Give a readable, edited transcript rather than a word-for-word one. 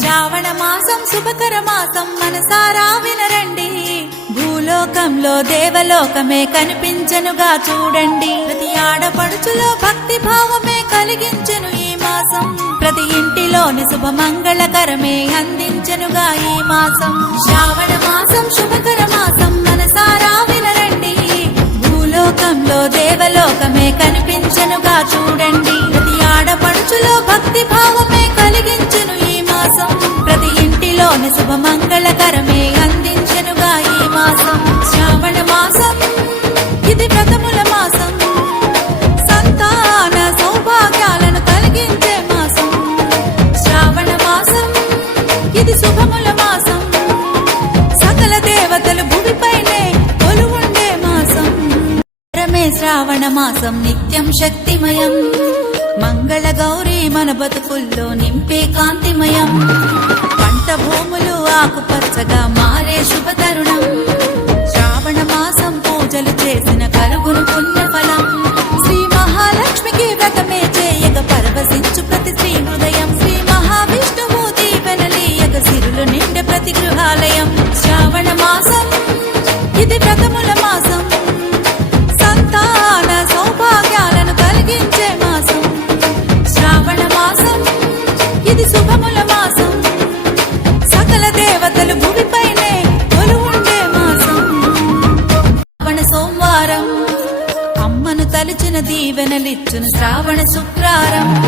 శ్రావణ మాసం శుభకర మాసం మనసారా వినరండి. భూలోకంలో దేవలోకమే కనిపించెనుగా చూడండి. ప్రతి ఆడపడుచులో భక్తి భావమే కలిగించెను ఈ మాసం. ప్రతి ఇంటిలోని శుభమంగళకరమే అందించెనుగా ఈ మాసం. శ్రావణ మాసం శుభకర మాసం మనసారా వినరండి. భూలోకంలో దేవలోకమే కనిపించెనుగా చూడండి. ప్రతి ఆడపడుచులో భక్తి భావమే కలిగించెను ఈ మాసం. ప్రతి ఇంటిలోని శుభమంగళకరమే అందించెనుగా ఈ మాసం. శ్రావణ మాసం ఇది వ్రతముల మాసం. సంతాన సౌభాగ్యాలను కలిగించే మాసం. శ్రావణ మాసం ఇది శుభముల మాసం. సకల దేవతలు భూమిపైనే కొలువుండే మాసం. రమే శ్రావణ మాసం నిత్యం శక్తిమయం. మంగళ గౌరీ మన బతుకుల్లో నింపే కాంతిమయం. పంట భూములు ఆకుపచ్చగా మారే శుభ తరుణం. శ్రావణ మాసం పూజలు చేసిన కలుగును పుణ్యఫలం. శ్రీ మహాలక్ష్మికి వ్రతమే చేయగ పరవశించు ప్రతి శ్రీ హృదయం. శ్రీ మహావిష్ణువు దీవెనలీయగ సిరులు నిండే ప్రతి గృహాలయం. శ్రావణ మాసం ఇది వ్రతముల మాసం. సంతాన సౌభాగ్యాలను కలిగించే మాసం. శ్రావణ మాసం ఇది శుభముల మాసం. సకల దేవతలు భూమిపైనే కొలువుండే మాసం. శ్రావణ సోమవారం అమ్మను తలిచిన దీవెనలిచ్చును శ్రావణ శుక్రారం.